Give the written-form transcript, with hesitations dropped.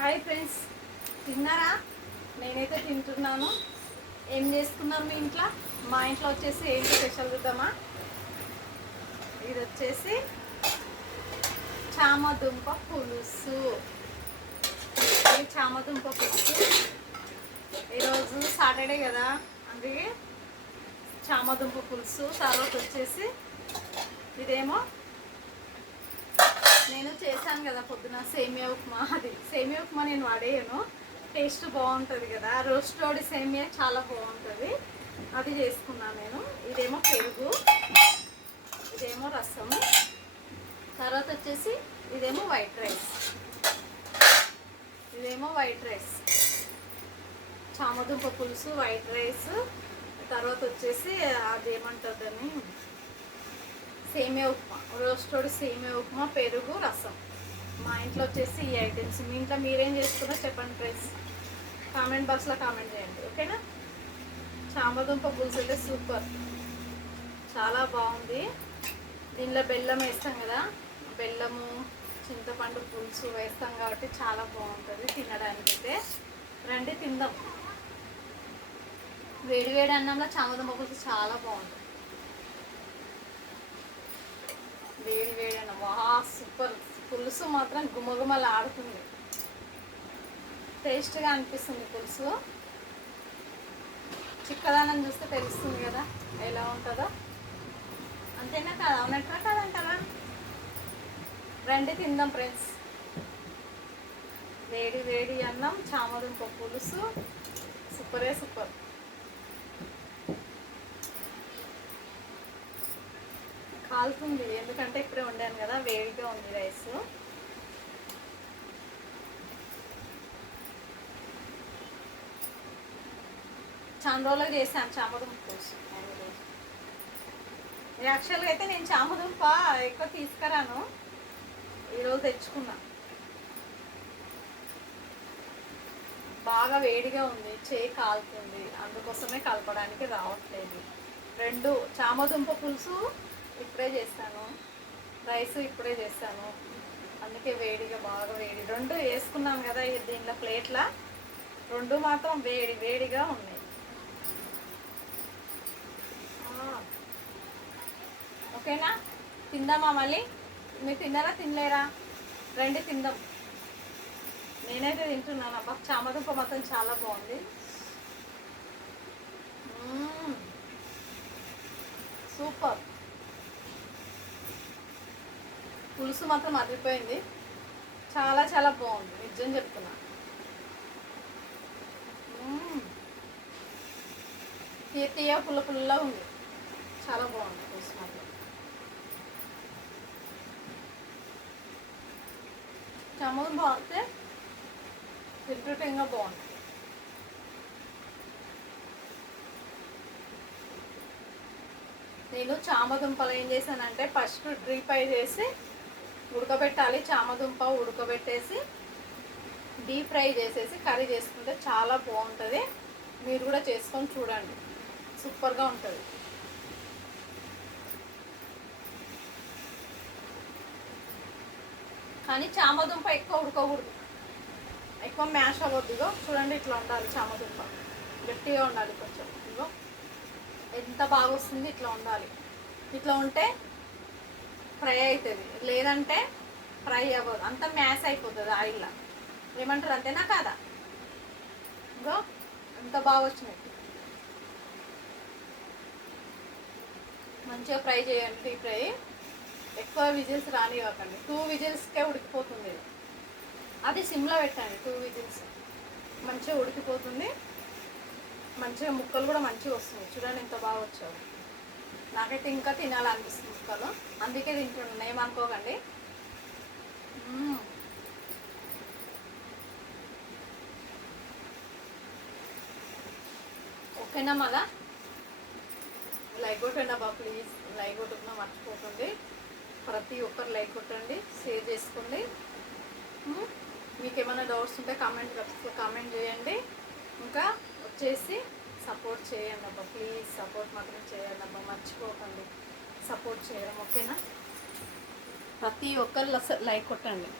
Hi friends, తిన్నారా? నేనైతే తింటున్నాను. ఏం చేసుకున్నారు మీ ఇంట్లో? మా ఇంట్లో వచ్చేసి ఏంటి స్పెషల్ చూద్దామా? ఇది వచ్చేసి చామదుంప పులుసు. ఇది చామదుంప పులుసు. ఈరోజు సాటర్డే కదా, అందుకే చామదుంప పులుసు. తర్వాత వచ్చేసి ఇదేమో నేను చేశాను కదా పొద్దున సేమియా ఉప్మా. అది సేమియా ఉప్మా నేను వాడేయను, టేస్ట్ బాగుంటుంది కదా. రోస్టోడి సేమియా చాలా బాగుంటుంది, అది చేసుకున్నాను నేను. ఇదేమో పెరుగు, ఇదేమో రసం, తర్వాత వచ్చేసి ఇదేమో వైట్ రైస్. ఇదేమో వైట్ రైస్, చామదుంప పులుసు, వైట్ రైస్. తర్వాత వచ్చేసి అదేమంటుందని సేమియా ఉప్మా, రోస్టోడ్ సేమియా ఉప్మా, పెరుగు, రసం. మా ఇంట్లో వచ్చేసి ఈ ఐటమ్స్. మీ ఇంట్లో మీరేం చేసుకున్నా చెప్పండి ఫ్రెండ్స్, కామెంట్ బాక్స్లో కామెంట్ చేయండి, ఓకేనా? చామదుంప పులుసు అయితే సూపర్, చాలా బాగుంది. దీనిలో బెల్లం వేస్తాం కదా, బెల్లము, చింతపండు పులుసు వేస్తాం కాబట్టి చాలా బాగుంటుంది తినడానికి. అయితే రండి తిందాం. వేడి వేడి అన్నంలో చామదుంప పులుసు చాలా బాగుంటుంది. వేడి వేడి అన్న సూపర్. పులుసు మాత్రం గుమగుమలు ఆడుతుంది, టేస్ట్గా అనిపిస్తుంది పులుసు. చిక్కదనం చూస్తే తెలుస్తుంది కదా ఎలా ఉంటుందో. అంతేనా కదా? అవునట్రా కాదంటారా? రండి తిందాం ఫ్రెండ్స్. వేడి వేడి అన్నం, చామదుంప పులుసు, సూపరే సూపర్. కాలుతుంది ఎందుకంటే ఇప్పుడే వండాను కదా, వేడిగా ఉంది రైస్. చాలా రోజులుగా చేశాను చామదుంప పులుసు. యాక్చువల్గా అయితే నేను చామదుంప ఎక్కువ తీసుకురాను, ఈరోజు తెచ్చుకున్నా. బాగా వేడిగా ఉంది, చేయి కాలుతుంది, అందుకోసమే కలపడానికి రావట్లేదు. రెండు చామదుంప పులుసు ఇప్పుడే చేస్తాను, రైస్ ఇప్పుడే చేస్తాను, అందుకే వేడిగా బాగా వేడి. రెండు వేసుకున్నాం కదా దీంట్లో ప్లేట్ల, రెండు మాత్రం వేడి వేడిగా ఉన్నాయి. ఓకేనా? తిందామా మళ్ళీ? మీరు తిన్నారా తినలేరా? రండి తిందాం. నేనైతే తింటున్నాను. అబ్బా, చామదుంప మాత్రం చాలా బాగుంది, సూపర్. పులుసు మాత్రం అదిరిపోయింది, చాలా చాలా బాగుంది, నిజం చెప్తున్నా. తీయ పుల్ల పుల్ల ఉంది, చాలా బాగుంది పులుసు మాత్రం. చామదుంప అయితే తింటుంటేగా బాగుంది. నేను చామదుంపలు ఏం చేశానంటే ఫస్ట్ డ్రీప్ ఫ్రై చేసి ఉడకబెట్టాలి. చామదుంప ఉడకబెట్టేసి డీప్ ఫ్రై చేసేసి కర్రీ చేసుకుంటే చాలా బాగుంటుంది. మీరు కూడా చేసుకొని చూడండి, సూపర్గా ఉంటుంది. కానీ చామదుంప ఎక్కువ ఉడకకూడదు, ఎక్కువ మ్యాష్ అవ్వద్దు. చూడండి, ఇట్లా ఉండాలి చామదుంప, గట్టిగా ఉండాలి కొంచెం. ఇగో ఎంత బాగా వస్తుంది, ఇట్లా ఉండాలి. ఇట్లా ఉంటే ఫ్రై అవుతుంది, లేదంటే ఫ్రై అవ్వదు, అంత మ్యాష్ అయిపోతుంది ఆయిల్లో. ఏమంటారు, అంతేనా కాదా? ఇంకో ఎంత బాగా వచ్చినాయి. మంచిగా ఫ్రై చేయండి, డీప్ ఫ్రై. ఎక్కువ విజిల్స్ రానివ్వకండి, 2 విజిల్స్కే ఉడికిపోతుంది. అది సిమ్లో పెట్టండి, 2 విజిల్స్, మంచిగా ఉడికిపోతుంది. మంచిగా ముక్కలు కూడా మంచిగా వస్తున్నాయి. చూడండి ఎంత బాగా వచ్చావు. నాకైతే ఇంకా తినాలనిపిస్తుంది ముక్కలు, అందుకే తింటున్నాను, ఏమనుకోకండి. ఓకేనా? మళ్ళా లైక్ కొట్టండి అబ్బా, ప్లీజ్ లైక్ కొట్టకుండా మర్చిపోకండి. ప్రతి ఒక్కరు లైక్ కొట్టండి, షేర్ చేసుకోండి. మీకు ఏమైనా డౌట్స్ ఉంటే కామెంట్ చేయండి. ఇంకా వచ్చేసి సపోర్ట్ చేయండి అబ్బా, ప్లీజ్ సపోర్ట్ మాత్రం చేయండి అబ్బా, మర్చిపోకండి సపోర్ట్ చేయడం, ఓకేనా? ప్రతి ఒక్కరు లైక్ కొట్టండి.